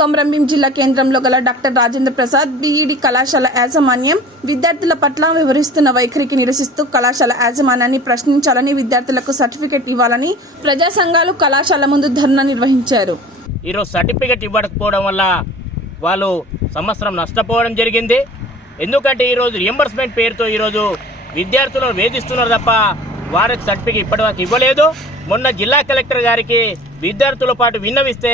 కొమరంభీం జిల్లా కేంద్రంలో గల డాక్టర్ రాజేంద్ర ప్రసాద్ బీఈడి కళాశాల యాజమాన్యం విద్యార్థుల పట్ల వివరిస్తున్న వైఖరికి నిరసిస్తూ కళాశాల యాజమాన్యాన్ని ప్రశ్నించాలని విద్యార్థులకు సర్టిఫికెట్ ఇవ్వాలని ప్రజా సంఘాలు కళాశాల ముందు ధర్నా నిర్వహించారు. ఈరోజు సర్టిఫికెట్ ఇవ్వకపోవడం వల్ల వాళ్ళు సంవత్సరం నష్టపోవడం జరిగింది. ఎందుకంటే ఈరోజు రియంబర్స్మెంట్ పేరుతో ఈరోజు విద్యార్థులను వేధిస్తున్నారు తప్ప వారికి సర్టిఫికెట్ ఇప్పటివరకు ఇవ్వలేదు. మొన్న జిల్లా కలెక్టర్ గారికి విద్యార్థుల పాటు విన్నవిస్తే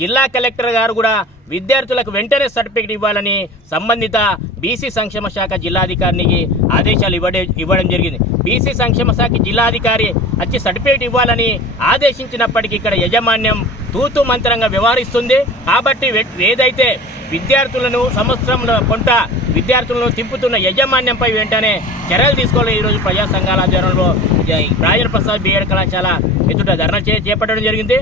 జిల్లా కలెక్టర్ గారు కూడా విద్యార్థులకు వెంటనే సర్టిఫికెట్ ఇవ్వాలని సంబంధిత బీసీ సంక్షేమ శాఖ జిల్లాధికారికి ఆదేశాలు ఇవ్వడం ఇవ్వడం జరిగింది. బీసీ సంక్షేమ శాఖ జిల్లాధికారి వచ్చి సర్టిఫికేట్ ఇవ్వాలని ఆదేశించినప్పటికీ ఇక్కడ యజమాన్యం తూతు మంత్రంగా వ్యవహరిస్తుంది. కాబట్టి ఏదైతే విద్యార్థులను సంవత్సరంలో కొంట విద్యార్థులను తింపుతున్న యజమాన్యంపై వెంటనే చర్యలు తీసుకోవాలి ఈరోజు ప్రజా సంఘాల ఆధ్వర్యంలో జ- రాజేంద్ర ప్రసాద్ బిఎడ్ కళాశాల ఎదుట ధర్నా చే- చేపట్టడం జరిగింది.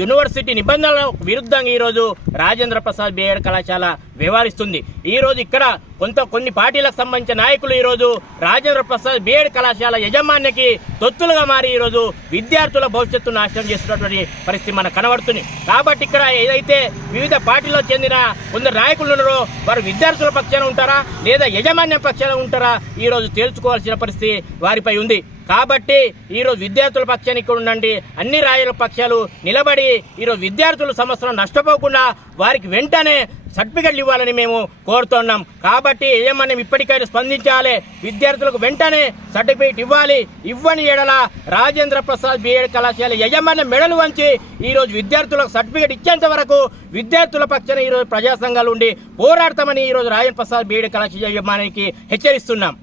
యూనివర్సిటీ నిబంధనలకు విరుద్ధంగా ఈరోజు రాజేంద్ర ప్రసాద్ బిఎడ్ కళాశాల వ్యవహరిస్తుంది. ఈ రోజు ఇక్కడ కొంత కొన్ని పార్టీలకు సంబంధించిన నాయకులు ఈరోజు రాజేంద్ర ప్రసాద్ బిఎడ్ కళాశాల యజమాన్యకి తొత్తులుగా మారి ఈరోజు విద్యార్థుల భవిష్యత్తు నాశనం చేస్తున్నటువంటి పరిస్థితి మనకు కనబడుతుంది. కాబట్టి ఇక్కడ ఏదైతే వివిధ పార్టీలో చెందిన కొందరు నాయకులు ఉన్నారో వారు విద్యార్థుల పక్షాన ఉంటారా? లేదా యజమాన్యం పక్షాన ఉంటారా? ఈరోజు తేల్చుకోవాల్సిన పరిస్థితి వారిపై ఉంది. కాబట్టి ఈరోజు విద్యార్థుల పక్షాన్ని ఇక్కడ ఉండండి. అన్ని రాయల పక్షాలు నిలబడి ఈరోజు విద్యార్థుల సంవత్సరం నష్టపోకుండా వారికి వెంటనే సర్టిఫికెట్లు ఇవ్వాలని మేము కోరుతున్నాం కాబట్టి ఏమన్నా ఇప్పటికైనా స్పందించాలి విద్యార్థులకు వెంటనే సర్టిఫికేట్ ఇవ్వాలి ఇవ్వని ఎడల రాజేంద్ర ప్రసాద్ బిఎడ్ కళాశాల యజమాన్య మెడలు వంచి ఈరోజు విద్యార్థులకు సర్టిఫికేట్ ఇచ్చేంత వరకు విద్యార్థుల పక్షాన ఈరోజు ప్రజాసంఘాలు ఉండి పోరాడతామని ఈరోజు రాజేంద్ర ప్రసాద్ బిఎడ్ కళాశాల యజమానికి హెచ్చరిస్తున్నాం.